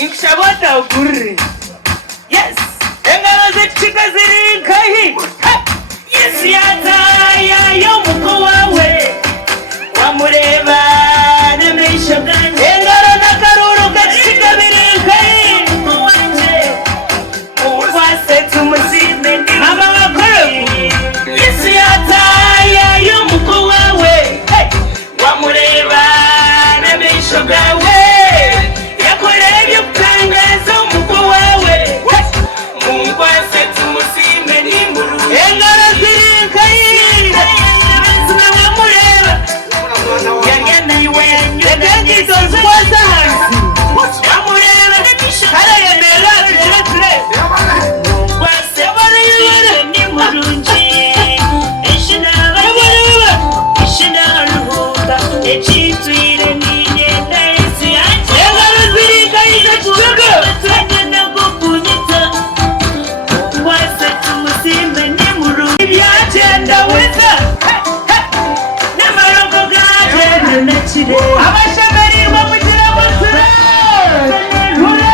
Inkishabona gurri. Yes. Engalo zechika ziri nkahi. Yes yata ya yomuko wawe. Wamureba nemisho ganje. Engalo nakaruru gachika biri nkahi. Wanje. Uwase tumusibe ni mama wakoro. Yes yata ya yomuko wawe. Wamureba nemisho gawe. Yakoreye ukangaza umuko wawe. Mungwase tumusibe ni mburu. Engalo ziri nkahi. Wamureba. Yagenda iwenyu. Yagengizo zwaza hasi. Wamureba. Karayemera ture. Mungwase tumusibe ni murunji. Eshina ruhuka. Echitwire ni nyenda esi anje. Engalo ziri nkahi zachuga. Twagenda kukunyita. Mungwase tumusibe ni murunji. Ibyagenda weza. N'amaroko gagenda nakire. Abashabarirwa mugira bose. Hura.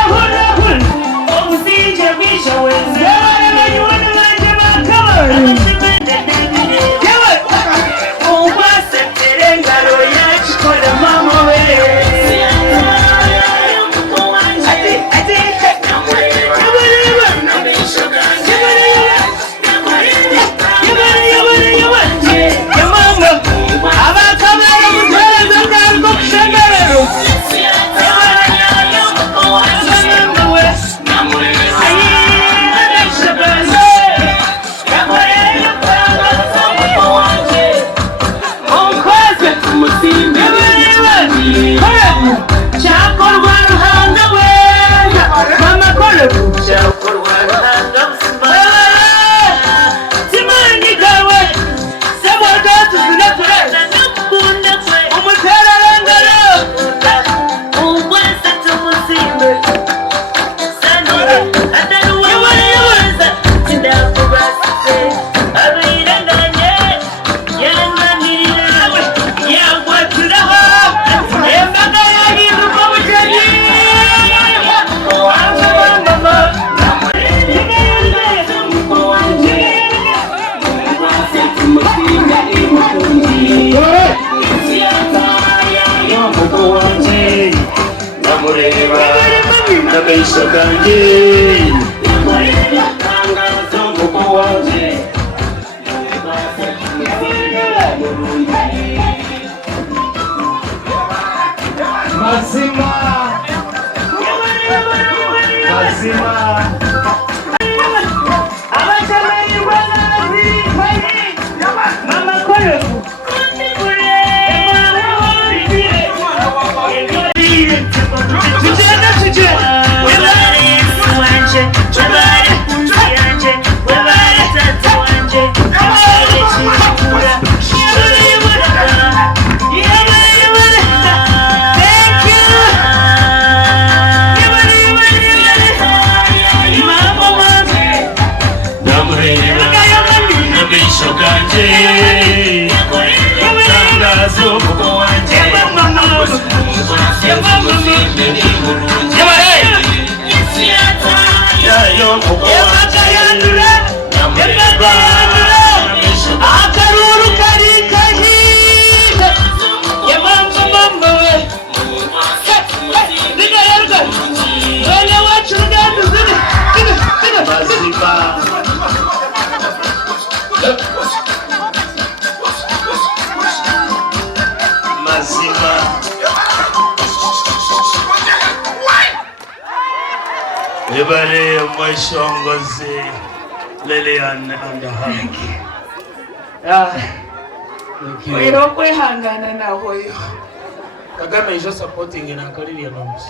Omusinje bwisha weza. Abanywana banje bakabari. Abashabanda ndabire. Yewe. Mungwase tere ngalo yachikora mama we. Ati. Ya mama. Abakabari muteza bwangu kushemerero. Chakorwa ruhanga weza. Mama kolo. Chakorwa ruhanga usima. Simani gawe. Sebo datu zinatura. Nakunda kwe. Umutera rangalo. Mungwase tumusibe. Sanire. Ataruwa weza. Tindakubasise. Abiranganye. Yanganirira. Yagwaturaho. Embaga yahinduka ubugeni. Mama. Namureba n'agahisho kanjye. Umuko wanje. Mazima. Abashabarirwa n'abaziri nkahi. Mama kolo. Akaruru kari kahi. Ya mama we. Diga. Wale wacu ngadu zini. Mazima. Ebare mwishongozi Lilian and Hanky. Wero kwihangana nawe. Kagame is supporting in a career of